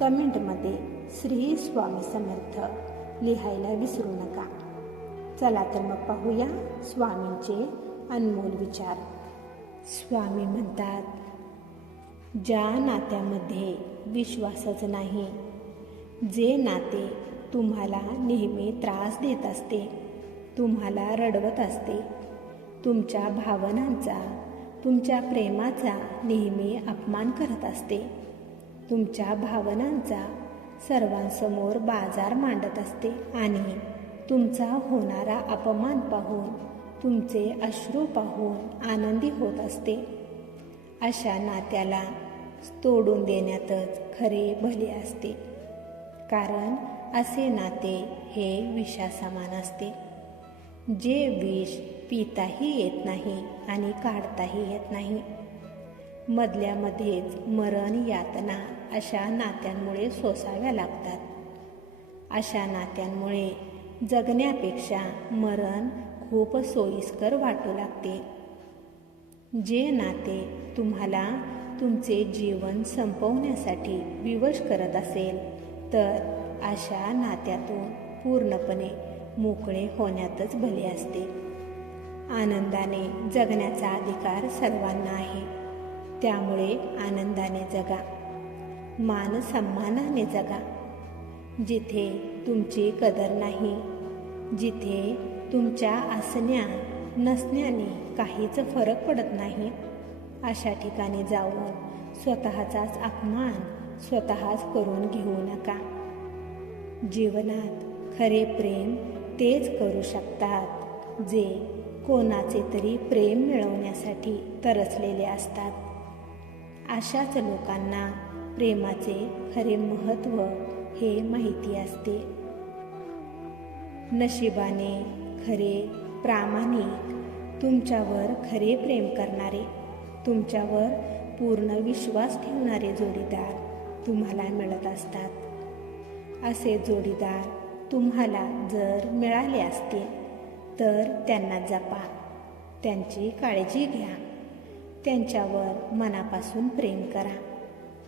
कमेंटमध्ये श्री स्वामी समर्थ लिहायला विसरू नका. चला तर मग पाहूया स्वामींचे अनमोल विचार. स्वामी म्हणतात ज्या नात्यामध्ये विश्वासच नाही जे नाते तुम्हाला नेहमी त्रास देत असते तुम्हाला रडवत असते तुमच्या भावनांचा तुमच्या प्रेमाचा नेहमी अपमान करत असते. तुमच्या भावनांचा सर्वांसमोर बाजार मांडत असते आणि तुमचा होणारा अपमान पाहून तुमचे अश्रू पाहून आनंदी होत असते. अशा नात्याला तोडून देण्यातच खरे भले असते. कारण असे नाते हे विषासमान असते. जे विष पिताही येत नाही आणि काढताही येत नाही. मधल्यामध्येच मरण यातना अशा नात्यांमुळे सोसाव्या लागतात. अशा नात्यांमुळे जगण्यापेक्षा मरण खूप सोयीस्कर वाटू लागते. जे नाते तुम्हाला तुमचे जीवन संपवण्यासाठी विवश करत असेल तर अशा नात्यातून पूर्णपणे मोकळे होण्यातच भले असते. आनंदाने जगण्याचा अधिकार सर्वांना आहे. त्यामुळे आनंदाने जगा. मान सन्मानाने जगा. जिथे तुमची कदर नाही जिथे तुमच्या असण्या नसण्याने काहीच फरक पडत नाही अशा ठिकाणी जाऊन स्वतःचाच अपमान स्वतःच करून घेऊ नका. जीवनात खरे प्रेम तेच करू शकतात जे कोणाचे तरी प्रेम मिळवण्यासाठी तरसलेले असतात. अशाच लोकांना प्रेमाचे खरे महत्त्व हे माहिती असते. नशिबाने खरे प्रामाणिक तुमच्यावर खरे प्रेम करणारे तुमच्यावर पूर्ण विश्वास ठेवणारे जोडीदार तुम्हाला मिळत असतात. असे जोडीदार तुम्हाला जर मिळाले असते तर त्यांना जपा त्यांची काळजी घ्या त्यांच्यावर मनापासून प्रेम करा.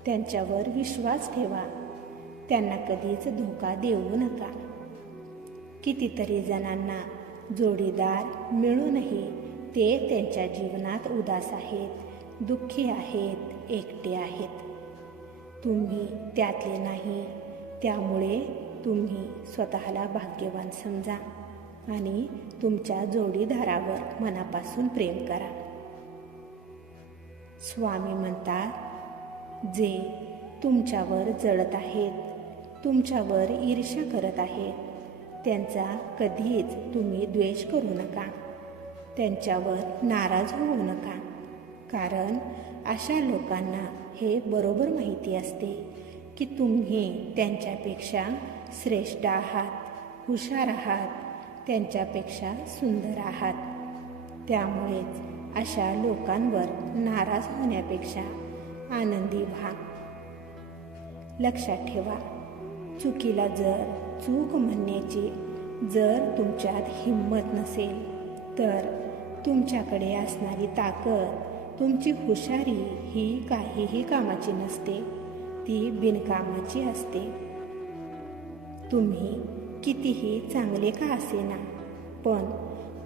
त्यांच्यावर विश्वास ठेवा. त्यांना कधीच धोका देऊ नका. कितीतरी जणांना जोडीदार मिळूनही ते त्यांच्या जीवनात उदास आहेत दुःखी आहेत एकटे आहेत. तुम्ही त्यातले नाही त्यामुळे तुम्ही स्वतःला भाग्यवान समजा आणि तुमच्या जोडीदारावर मनापासून प्रेम करा. स्वामी म्हणतात जे तुमच्यावर जळत आहेत तुमच्यावर ईर्ष्या करत आहेत त्यांचा कधीच तुम्ही द्वेष करू नका. त्यांच्यावर नाराज होऊ नका. कारण अशा लोकांना हे बरोबर माहिती असते की तुम्ही त्यांच्यापेक्षा श्रेष्ठ आहात हुशार आहात त्यांच्यापेक्षा सुंदर आहात. त्यामुळेच अशा लोकांवर नाराज होण्यापेक्षा आनंदी व्हा लक्षात ठेवा चुकीला जर चूक म्हणण्याची जर तुमच्यात हिंमत नसेल तर तुमच्याकडे असणारी ताकद तुमची हुशारी ही काहीही कामाची नसते ती बिनकामाची असते. तुम्ही कितीही चांगले का असेना पण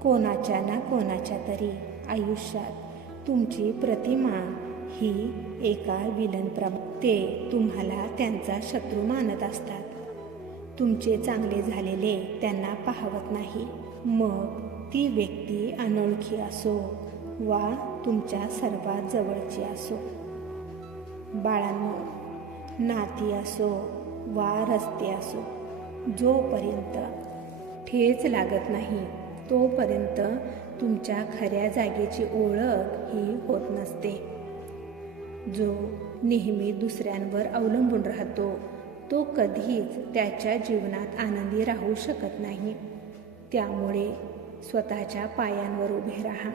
कोणाच्या ना कोणाच्या तरी आयुष्यात तुमची प्रतिमा ही एका विलन ते तुम्हाला त्यांचा शत्रू मानत असतात. तुमचे चांगले झालेले त्यांना पाहवत नाही. मग ती व्यक्ती अनोळखी असो वा तुमच्या सर्वात जवळची असो. बाळांनो नाती असो वा रस्ते असो जोपर्यंत ठेच लागत नाही तोपर्यंत तुमच्या खऱ्या जागेची ओळख ही होत नसते. जो नेहमी दुसऱ्यांवर अवलंबून राहतो तो कधीच त्याच्या जीवनात आनंदी राहू शकत नाही. त्यामुळे स्वतःच्या पायांवर उभे राहा.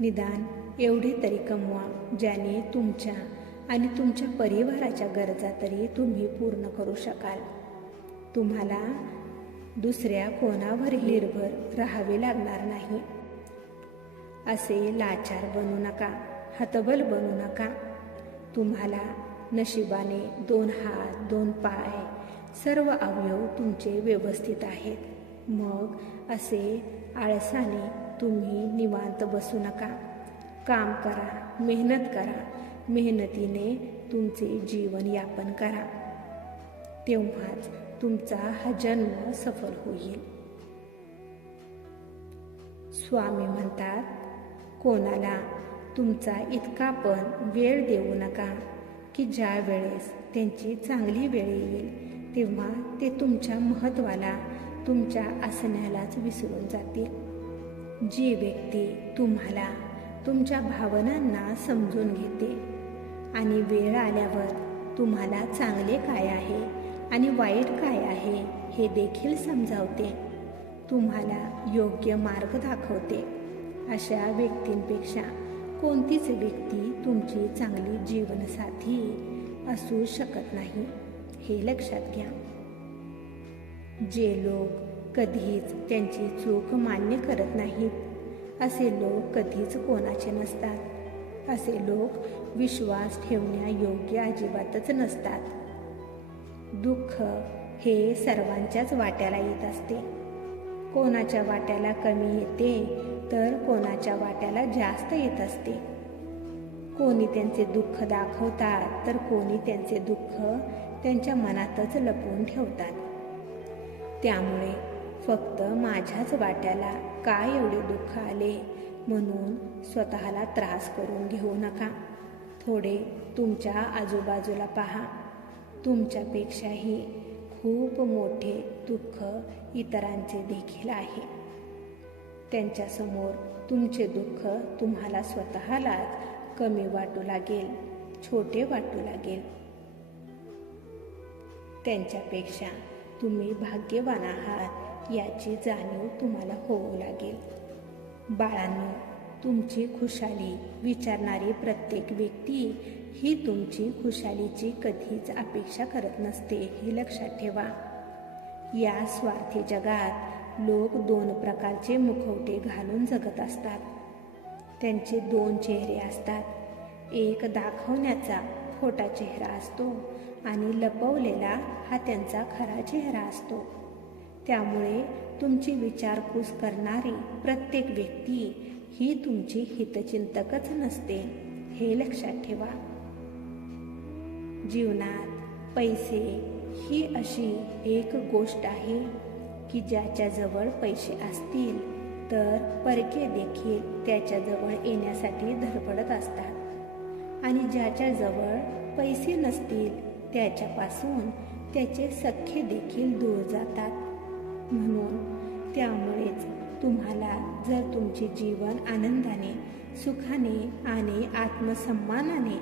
निदान एवढे तरी कमवा ज्याने तुमच्या आणि तुमच्या परिवाराच्या गरजा तरी तुम्ही पूर्ण करू शकाल. तुम्हाला दुसऱ्या कोणावर निर्भर राहावे लागणार नाही. असे लाचार बनू नका हतबल बनू नका. तुम्हाला नशिबाने दोन हात दोन पाय सर्व अवयव तुमचे व्यवस्थित आहेत. मग असे आळसाने तुम्ही निवांत बसू नका. काम करा मेहनत करा मेहनतीने तुमचे जीवन यापन करा. तेव्हाच तुमचा हा जन्म सफल होईल. स्वामी म्हणतात कोणाला तुमचा इतका पण वेळ देऊ नका की ज्या वेळेस त्यांची चांगली वेळ येईल तेव्हा ते तुमच्या महत्त्वाला तुमच्या असण्यालाच विसरून जातील. जी व्यक्ती तुम्हाला तुमच्या भावनांना समजून घेते आणि वेळ आल्यावर तुम्हाला चांगले काय आहे आणि वाईट काय आहे हे देखील समजावते तुम्हाला योग्य मार्ग दाखवते. अशा व्यक्तींपेक्षा कोणतीच व्यक्ती तुमची चांगली जीवनसाथी असू शकत नाही हे लक्षात घ्या. जे लोक कधीच त्यांची चूक मान्य करत नाहीत असे लोक कधीच कोणाचे नसतात. असे लोक विश्वास ठेवण्यायोग्य अजिबातच नसतात. दुःख हे सर्वांच्याच वाट्याला येत असते. कोणाच्या वाट्याला कमी येते तर कोणाच्या वाट्याला जास्त येत असते. कोणी त्यांचे दुःख दाखवतात तर कोणी त्यांचे दुःख त्यांच्या मनातच लपवून ठेवतात. त्यामुळे फक्त माझ्याच वाट्याला काय एवढे दुःख आले म्हणून स्वतःला त्रास करून घेऊ नका. थोडे तुमच्या आजूबाजूला पहा. तुमच्यापेक्षाही खूप मोठे दुःख इतरांचे देखील आहे. त्यांच्यासमोर तुमचे दुःख तुम्हाला स्वतःलाच कमी वाटू लागेल छोटे वाटू लागेल. त्यांच्यापेक्षा तुम्ही भाग्यवान आहात याची जाणीव तुम्हाला होऊ लागेल. बाळांनो तुमची खुशाली विचारणारी प्रत्येक व्यक्ती ही तुमची खुशालीची कधीच अपेक्षा करत नसते हे लक्षात ठेवा. या स्वार्थी जगात लोक दोन प्रकारचे मुखवटे घालून जगत असतात. त्यांचे दोन चेहरे असतात. एक दाखवण्याचा खोटा चेहरा असतो आणि लपवलेला हा त्यांचा खरा चेहरा असतो. त्यामुळे तुमची विचारपूस करणारी प्रत्येक व्यक्ती ही तुमची हितचिंतकच नसते हे लक्षात ठेवा. जीवनात पैसे ही अशी एक गोष्ट आहे. की ज्याच्याजवळ पैसे असतील तर परके देखील त्याच्याजवळ येण्यासाठी धडपडत असतात. आणि ज्याच्याजवळ पैसे नसतील त्याच्यापासून त्याचे सख्खे देखील दूर जातात. म्हणून त्यामुळेच तुम्हाला जर तुमचे जीवन आनंदाने सुखाने आणि आत्मसन्मानाने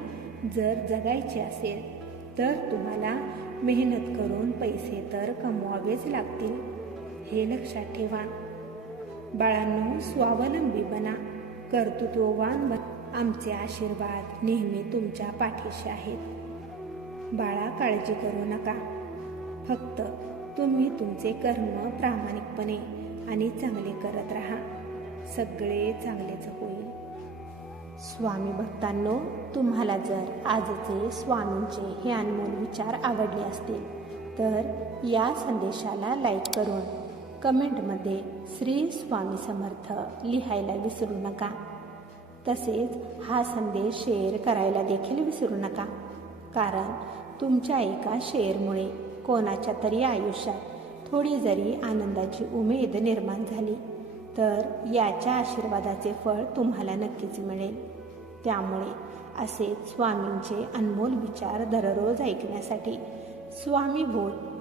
जर जगायचे असेल तर तुम्हाला मेहनत करून पैसे तर कमवावेच लागतील. हे लक्षात ठेवा. बाळांनो स्वावलंबी बना. कर्तृत्ववान बन. आमचे आशीर्वाद नेहमी तुमच्या पाठीशी आहेत. बाळा काळजी करू नका. फक्त तुम्ही तुमचे कर्म प्रामाणिकपणे आणि चांगले करत राहा. सगळे चांगलेच होईल. स्वामी भक्तांनो तुम्हाला जर आजचे स्वामींचे हे अनमोल विचार आवडले असतील तर या संदेशाला लाईक करून कमेंटमध्ये श्री स्वामी समर्थ लिहायला विसरू नका. तसेच हा संदेश शेअर करायला देखील विसरू नका. कारण तुमच्या एका शेअरमुळे कोणाच्या तरी आयुष्यात थोडी जरी आनंदाची उमेद निर्माण झाली तर याच्या आशीर्वादाचे फळ तुम्हाला नक्कीच मिळेल. त्यामुळे असे स्वामींचे अनमोल विचार दररोज ऐकण्यासाठी स्वामी बोल